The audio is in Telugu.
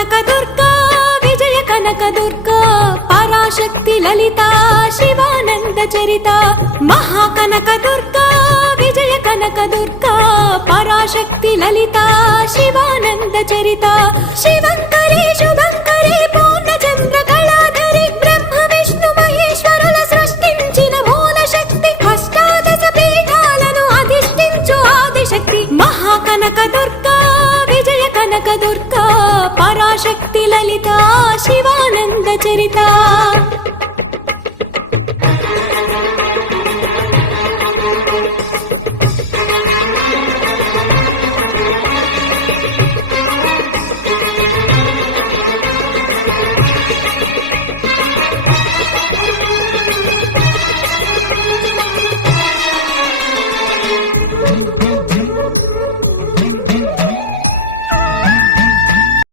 కనక దుర్గా విజయ కనక దుర్గా పరాశక్తి లలిత శివానంద చరిత మహాకనక దుర్గా విజయ కనక దుర్గా పరాశక్తి లలిత శివానంద చరిత శివంకరి శుభంకరి పూర్ణచంద్ర కళాధరి బ్రహ్మ విష్ణు మహేశ్వరుల సృష్టించిన మూల శక్తి అష్టాదశ పీఠాలను అధిష్ఠించు ఆదిశక్తి మహాకనక దుర్గా విజయ కనక దుర్గా పరాశక్తి లలిత శివానంద చరిత